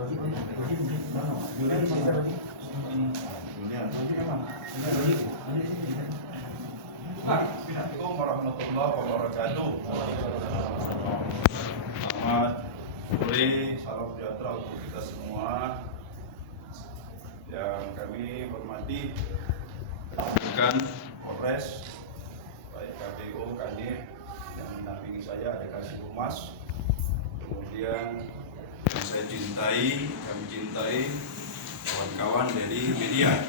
Assalamualaikum warahmatullahi wabarakatuh. Selamat sore, salam sejahtera untuk kita semua. Yang kami hormati rekan Polres, baik KPU, Kanit, yang mendampingi saya ada Kasih Humas, kemudian yang saya cintai, kami cintai kawan-kawan dari media.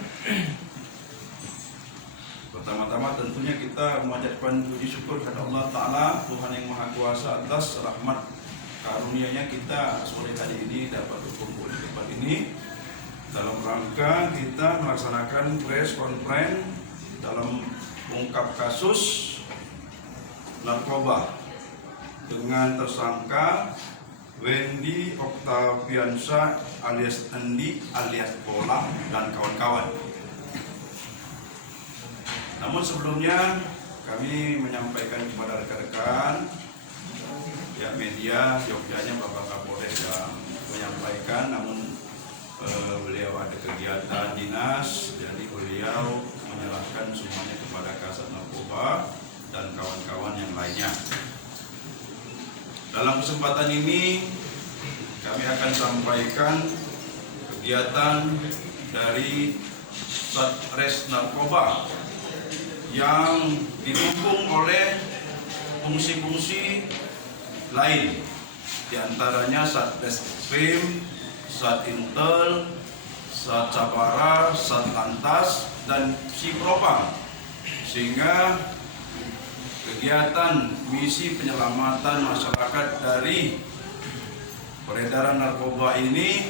Pertama-tama tentunya kita mengucapkan puji syukur kepada Allah Ta'ala, Tuhan yang Maha Kuasa, atas rahmat karunia-Nya kita sore hari ini dapat berkumpul di tempat ini dalam rangka kita melaksanakan press conference dalam mengungkap kasus narkoba dengan tersangka Wendy Octaviansa alias Endi alias Bola dan kawan-kawan. Namun sebelumnya kami menyampaikan kepada rekan-rekan ya media, yogyanya Bapak Kapolres yang menyampaikan, namun beliau ada kegiatan dinas, jadi beliau menyerahkan semuanya kepada Kasat Narkoba dan kawan-kawan yang lainnya. Dalam kesempatan ini kami akan sampaikan kegiatan dari Satres Narkoba yang didukung oleh fungsi-fungsi lain, diantaranya Satreskrim, Sat Intel, Sat Sabara, Sat Lantas, dan Sipropam, sehingga kegiatan misi penyelamatan masyarakat dari peredaran narkoba ini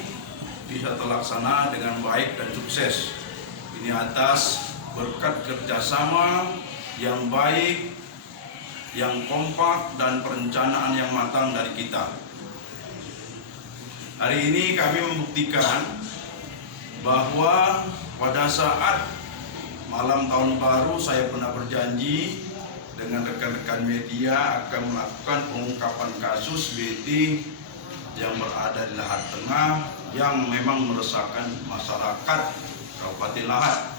bisa terlaksana dengan baik dan sukses. Ini atas berkat kerjasama yang baik, yang kompak, dan perencanaan yang matang dari kita. Hari ini kami membuktikan bahwa pada saat malam tahun baru saya pernah berjanji dengan rekan-rekan media akan melakukan pengungkapan kasus BT yang berada di Lahat Tengah yang memang meresahkan masyarakat Kabupaten Lahat.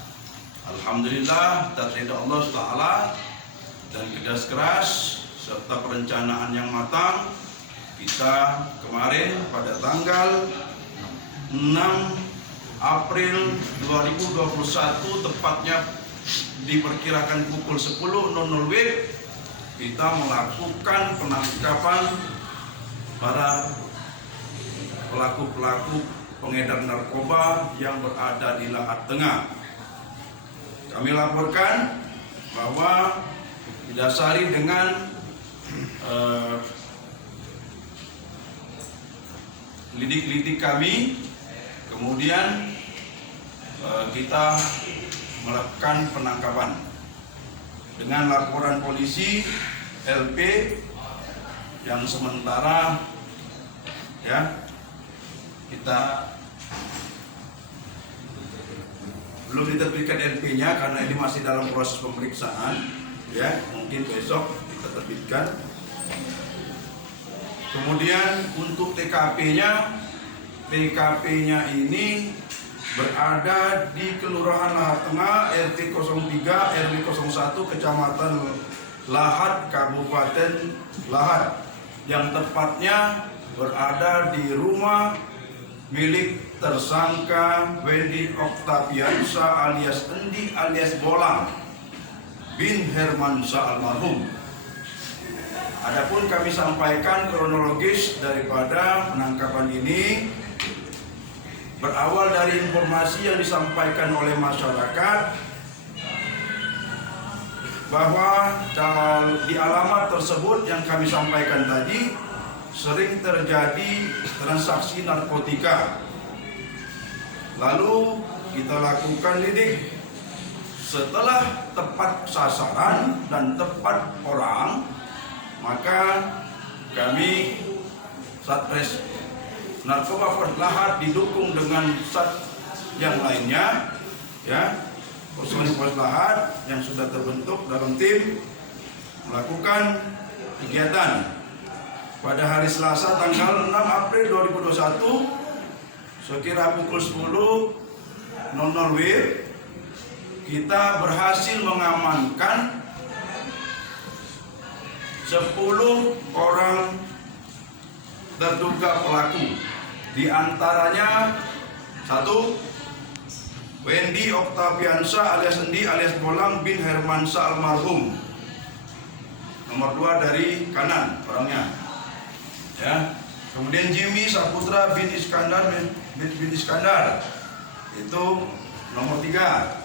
Alhamdulillah, atas ridha Allah Ta'ala dan kerja keras serta perencanaan yang matang, kita kemarin pada tanggal 6 April 2021 tepatnya diperkirakan pukul 10.00 WIB, kita melakukan penangkapan para pelaku-pelaku pengedar narkoba yang berada di Lahat Tengah. Kami laporkan bahwa didasari dengan lidik-lidik kami, kemudian kita melakukan penangkapan dengan laporan polisi LP yang sementara ya kita belum diterbitkan LP-nya karena ini masih dalam proses pemeriksaan, ya mungkin besok kita terbitkan. Kemudian untuk TKP-nya ini berada di Kelurahan Lahat Tengah, RT 03 RW 01 Kecamatan Lahat, Kabupaten Lahat, yang tepatnya berada di rumah milik tersangka Wendy Octaviansa alias Endi alias Bolang bin Hermansyah almarhum. Adapun kami sampaikan kronologis daripada penangkapan ini berawal dari informasi yang disampaikan oleh masyarakat bahwa di alamat tersebut yang kami sampaikan tadi sering terjadi transaksi narkotika. Lalu kita lakukan lidik. Setelah tepat sasaran dan tepat orang, maka kami Satres Narkoba Polres Lahat didukung dengan sat yang lainnya, ya, personil Polres Lahat yang sudah terbentuk dalam tim melakukan kegiatan. Pada hari Selasa tanggal 6 April 2021 sekira pukul 10.00 WIB kita berhasil mengamankan 10 orang terduga pelaku. Di antaranya 1. Wendy Oktaviansa alias Endi alias Bolang bin Hermansa almarhum. Nomor 2 dari kanan orangnya. Ya. Kemudian Jimmy Saputra bin Iskandar itu nomor 3.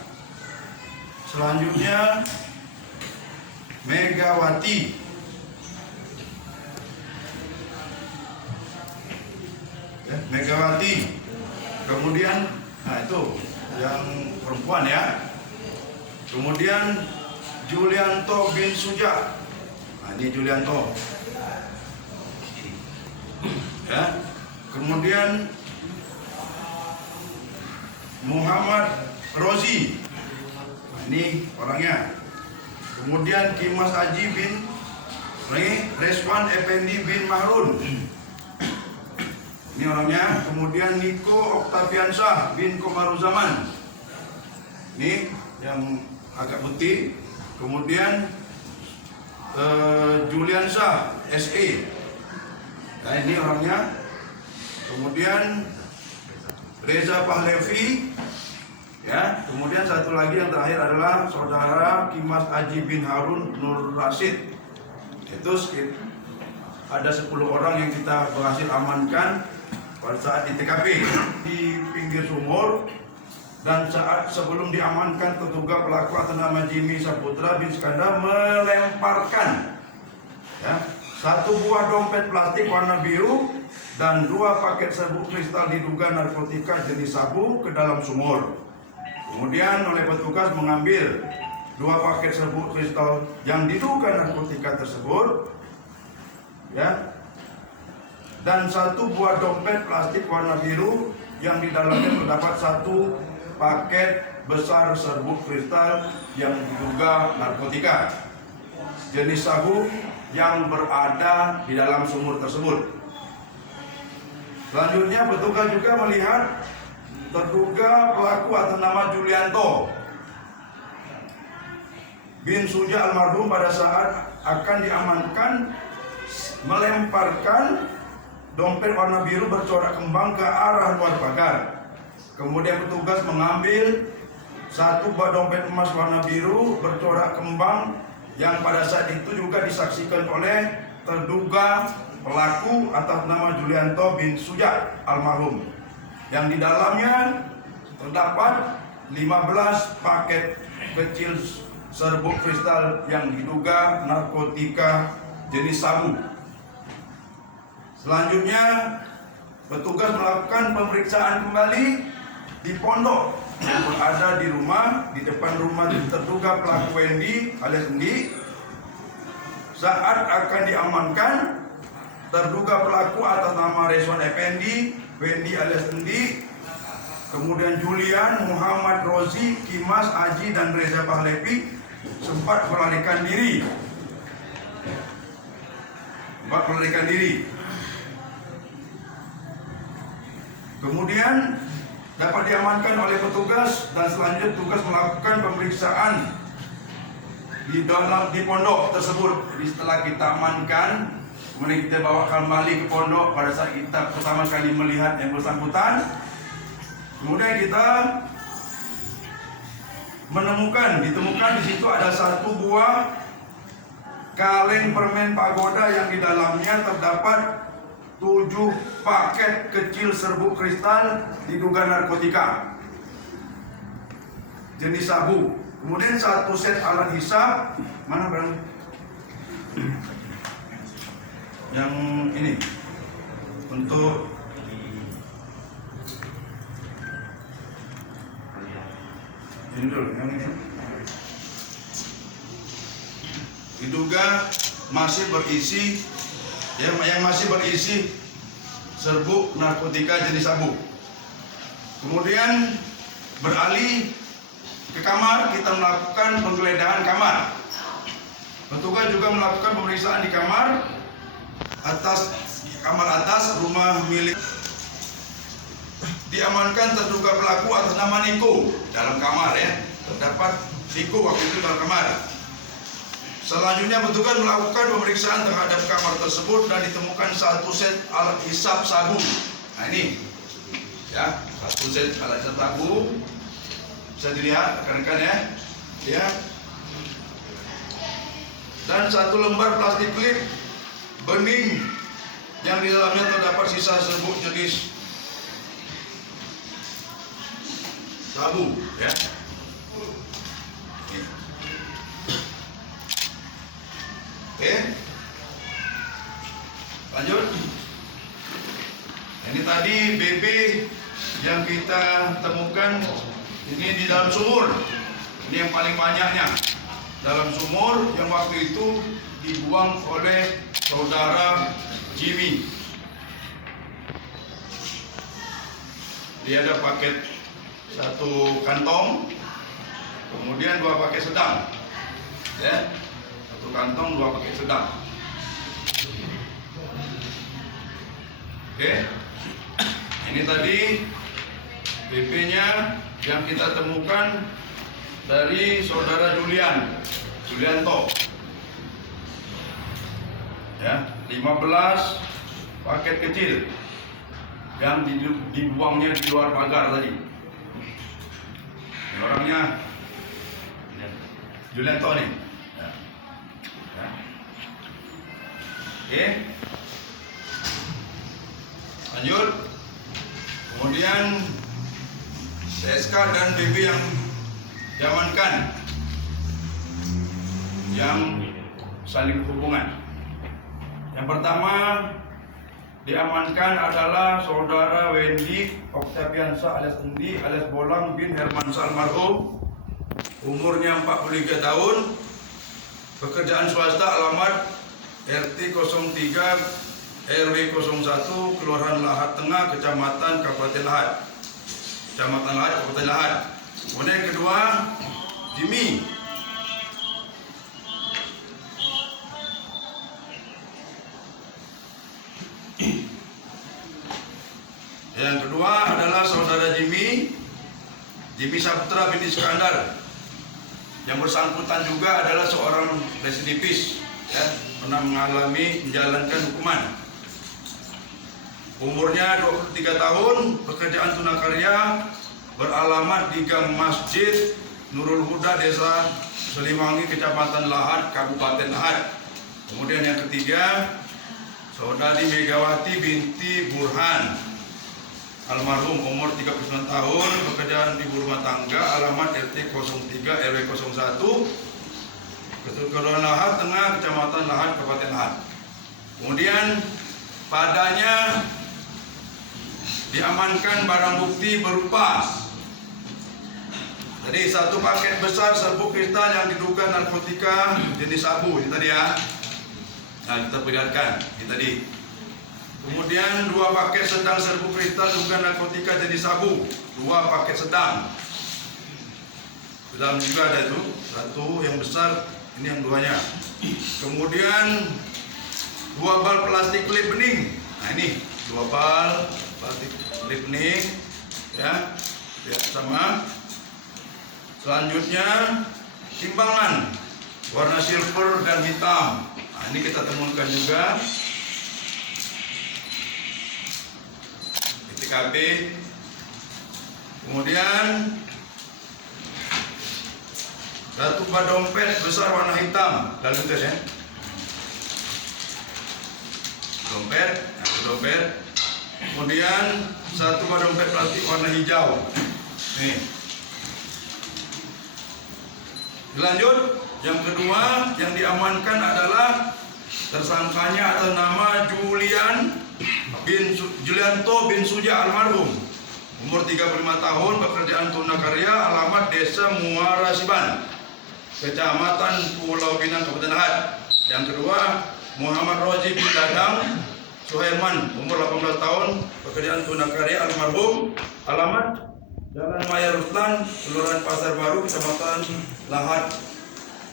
Selanjutnya Megawati. Ya, Megawati. Kemudian, nah itu yang perempuan ya. Kemudian Julianto bin Suja. Nah, ini Julianto. Ya. Kemudian Muhammad Rozi. Nah, ini orangnya. Kemudian Kimas Haji bin Reswan Effendi bin Mahrun. Ini orangnya. Kemudian Niko Oktaviansa bin Komaruzaman. Ini yang agak putih. Kemudian Juliansa SE. Nah, ini orangnya. Kemudian Reza Pahlevi. Ya, kemudian satu lagi yang terakhir adalah saudara Kimas Haji bin Harun Nur Rasid. Itu ada 10 orang yang kita berhasil amankan pada saat di TKP di pinggir sumur. Dan saat sebelum diamankan, terduga pelaku atas nama Jimmy Saputra bin Iskandar melemparkan 1 buah dompet plastik warna biru dan 2 paket serbuk kristal diduga narkotika jenis sabu ke dalam sumur. Kemudian oleh petugas mengambil 2 paket serbuk kristal yang diduga narkotika tersebut, ya, dan 1 buah dompet plastik warna biru yang di dalamnya terdapat 1 paket besar serbuk kristal yang diduga narkotika jenis sabu yang berada di dalam sumur tersebut. Selanjutnya petugas juga melihat terduga pelaku atas nama Julianto bin Suja almarhum pada saat akan diamankan melemparkan dompet warna biru bercorak kembang ke arah luar pagar. Kemudian petugas mengambil 1 buah dompet emas warna biru bercorak kembang yang pada saat itu juga disaksikan oleh terduga pelaku atas nama Julianto bin Suja almarhum, yang di dalamnya terdapat 15 paket kecil serbuk kristal yang diduga narkotika jenis sabu. Selanjutnya petugas melakukan pemeriksaan kembali di pondok yang berada di rumah, di depan rumah terduga pelaku Wendy alias Endi. Saat akan diamankan, terduga pelaku atas nama Reswan Effendi, Wendy alias Endi, kemudian Julian, Muhammad Rozi, Kimas Haji dan Reza Pahlevi sempat melarikan diri. Kemudian dapat diamankan oleh petugas dan selanjutnya petugas melakukan pemeriksaan di pondok tersebut. Jadi setelah kita amankan, kemudian kita bawa kembali ke pondok pada saat kita pertama kali melihat yang bersangkutan. Kemudian kita ditemukan di situ ada 1 buah kaleng permen pagoda yang di dalamnya terdapat 7 paket kecil serbuk kristal diduga narkotika jenis sabu. Kemudian 1 set alat hisap, mana barang yang ini untuk ini dulu, yang ini diduga masih berisi yang masih berisi serbuk narkotika jenis sabu. Kemudian beralih ke kamar, kita melakukan penggeledahan kamar. Petugas juga melakukan pemeriksaan di kamar atas rumah milik diamankan terduga pelaku atas nama Niko dalam kamar ya. Terdapat Niko waktu itu dalam kamar. Selanjutnya petugas melakukan pemeriksaan terhadap kamar tersebut dan ditemukan satu set alat hisap sabu. Nah ini ya, satu set alat hisap sabu. Bisa dilihat rekan-rekan ya. Ya. Dan satu lembar plastik klip bening yang di dalamnya terdapat sisa serbuk jenis sabu ya. Oke. Lanjut. Ini tadi BB yang kita temukan ini di dalam sumur. Ini yang paling banyaknya. Dalam sumur yang waktu itu dibuang oleh saudara Jimmy. Dia ada paket satu kantong, kemudian 2 paket sedang, ya, satu kantong 2 paket sedang. Oke, ini tadi BP-nya yang kita temukan dari saudara Julianto, ya, 15 paket kecil yang dibuangnya di luar pagar tadi. Ini orangnya Julianto nih. Ya. Ya. Oke. Lanjut. Kemudian SK dan BB yang diamankan, yang saling hubungan. Yang pertama diamankan adalah saudara Wendy Oktaviansa alias Endi alias Bolang bin Hermansyah almarhum, umurnya 43 tahun, pekerjaan swasta, alamat RT 03 RW 01 Kelurahan Lahat Tengah, Kecamatan Kabupaten Lahat. Kabupaten Lahat. Kemudian yang kedua, Jimmy. Yang kedua adalah saudara Jimmy Saputra bin Iskandar. Yang bersangkutan juga adalah seorang residivis, ya, pernah menjalankan hukuman. Umurnya 23 tahun, pekerjaan tunakarya, beralamat di Gang Masjid Nurul Huda, Desa Seliwangi, Kecamatan Lahat, Kabupaten Lahat. Kemudian yang ketiga, saudari Megawati binti Burhan, almarhum, umur 39 tahun, pekerjaan ibu rumah tangga, alamat RT 03 RW 01 Kelurahan Lahat Tengah, Kecamatan Lahat, Kabupaten Lahat. Kemudian padanya diamankan barang bukti berupa jadi satu paket besar serbuk kristal yang diduga narkotika jenis sabu, ini tadi ya. Nah, kita perlihatkan ini tadi. Kemudian 2 paket sedang serbuk kristal diduga narkotika jenis sabu, 2 paket sedang. Sedang juga ada itu, satu yang besar, ini yang 2-nya. Kemudian 2 bal plastik klip bening. Nah ini 2 bal plastik klip bening, ya, lihat sama. Selanjutnya timbangan warna silver dan hitam. Nah, ini kita temukan juga di TKP. Kemudian satu dompet besar warna hitam, lalu tes ya. Dompet. Kemudian satu dompet plastik warna hijau. Nih. Lanjut, yang kedua yang diamankan adalah tersangkanya atas nama Julianto bin Suja almarhum, umur 35 tahun, pekerjaan tunakarya, alamat Desa Muara Siban, Kecamatan Pulau Pinang, Kabupaten Lahat. Yang kedua, Muhammad Rozi bin Dadang Suherman, umur 18 tahun, pekerjaan tunakarya, almarhum, alamat Jalan Maya Ruslan, Kelurahan Pasar Baru, Kecamatan Lahat,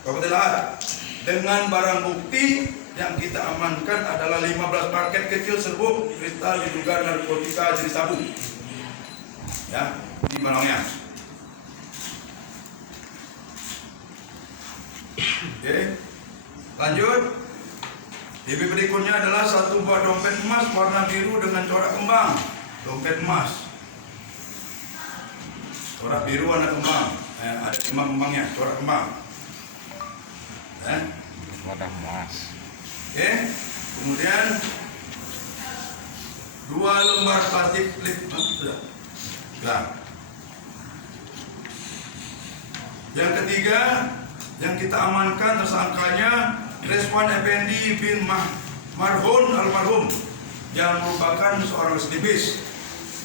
Kabupaten Lahat. Dengan barang bukti yang kita amankan adalah 15 paket kecil serbuk kristal diduga narkotika jenis sabu. Ya, ini barangnya. Oke, lanjut. DP berikutnya adalah satu buah dompet emas warna biru dengan corak kembang. Dompet emas, corak biru warna kembang. Ada kembang-kembangnya, corak kembang. Warna emas. Oke, kemudian 2 lembar plastik klip. Sudah. Yang ketiga, yang kita amankan tersangkanya Reswan Effendi bin Marhun almarhum yang merupakan seorang residivis,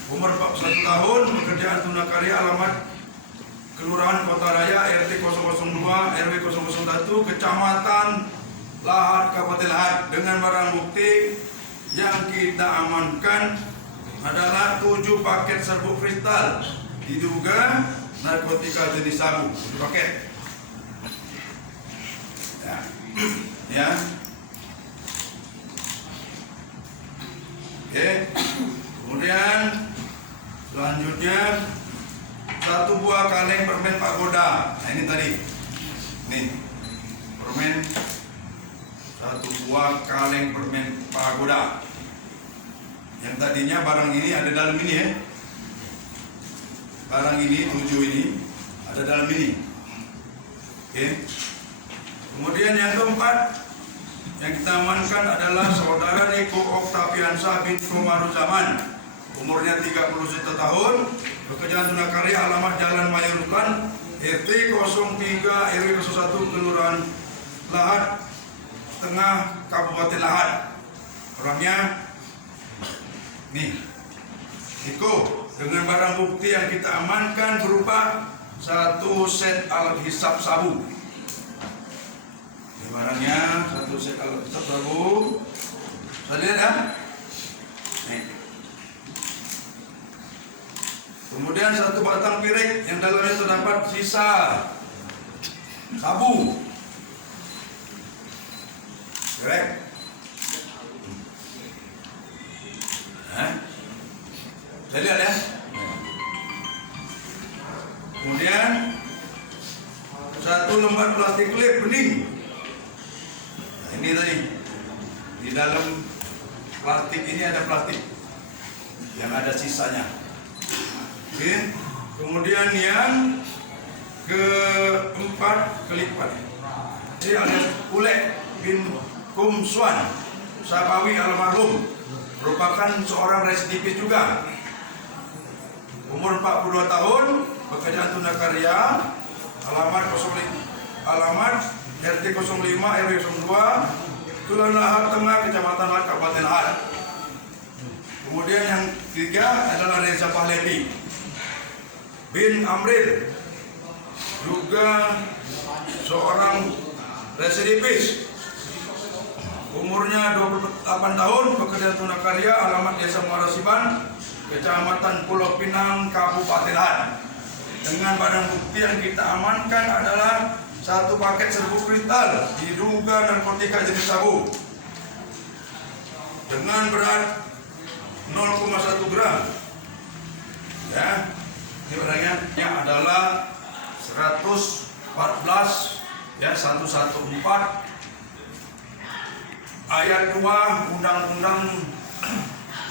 umur 41 tahun, pekerjaan tunakarya, alamat Kelurahan Kota Raya, RT 002 RW 001 Kecamatan Lahat, Kabupaten Lahat. Dengan barang bukti yang kita amankan adalah 7 paket serbuk kristal, diduga narkotika jenis sabu. 7 paket. Ya. Oke. Kemudian selanjutnya 1 buah kaleng permen pagoda. Nah, ini tadi. Nih. Permen 1 buah kaleng permen pagoda. Yang tadinya barang ini ada dalam ini ya. Barang ini 7 ini ada dalam ini. Oke. Kemudian yang keempat yang kita amankan adalah saudara Niko Oktaviansyah bin Komaruzaman, umurnya 31 tahun, pekerjaan tunakarya, alamat Jalan Mayurutlan, RT 03 RW 01 Kelurahan Lahat Tengah, Kabupaten Lahat. Orangnya nih, Niko, dengan barang bukti yang kita amankan berupa 1 set alat hisap sabu. Ini barangnya 1 set alat hisap sabu. Saya lihat ya. Nih. Kemudian 1 batang piring yang dalamnya terdapat sisa sabu. Piring. Saya lihat ya. Kemudian 1 lembar plastik klip bening. Nah, ini tadi di dalam plastik ini ada plastik yang ada sisanya. Oke. Kemudian yang keempat kelipat. Ini ada Ulek bin Kumswan Sabawi almarhum, merupakan seorang residivis juga. Umur 42 tahun, pekerjaan tunakarya, alamat RT 05 RW 02 Kelurahan Lahat Tengah, Kecamatan Lahat, Kabupaten Lahat. Kemudian yang ketiga adalah Reza Pahlavi bin Amril, juga seorang residivis. Umurnya 28 tahun, pekerjaan tunakarya, alamat Desa Muarasiban, Kecamatan Pulau Pinang, Kabupaten Lahat. Dengan barang bukti yang kita amankan adalah 1 paket serbuk kristal, diduga narkotika jenis sabu, dengan berat 0,1 gram. Ya, ini barangnya yang adalah 114 ya 114 ayat 2 Undang-Undang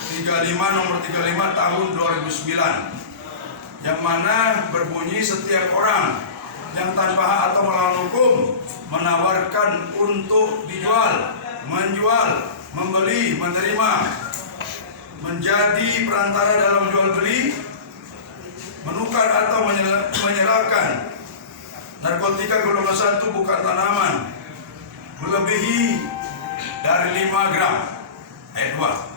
35 nomor 35 tahun 2009, yang mana berbunyi setiap orang yang tanpa hak atau melawan hukum menawarkan untuk dijual, menjual, membeli, menerima, menjadi perantara dalam jual beli, menukar atau menyerahkan narkotika golongan 1 bukan tanaman melebihi dari 5 gram. Ayat 2.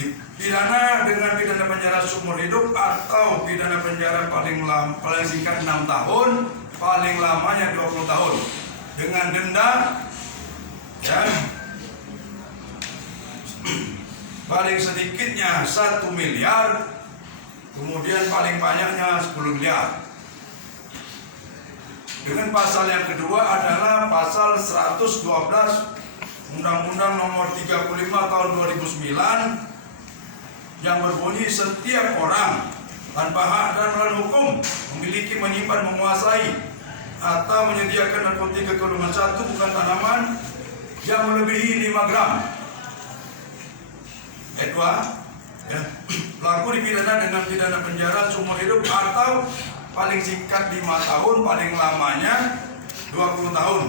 Dipidana dengan pidana penjara seumur hidup atau pidana penjara paling singkat 6 tahun, paling lamanya 20 tahun, dengan denda ya, paling sedikitnya 1 miliar, kemudian paling banyaknya 10 miliar. Dengan pasal yang kedua adalah pasal 112 Undang-Undang nomor 35 tahun 2009 yang berbunyi setiap orang tanpa hak dan melawan hukum memiliki, menyimpan, menguasai atau menyediakan narkotika golongan 1 bukan tanaman yang melebihi 5 gram. Ayat 2, ya, pelaku dipidana dengan pidana penjara seumur hidup atau paling singkat 5 tahun, paling lamanya 20 tahun.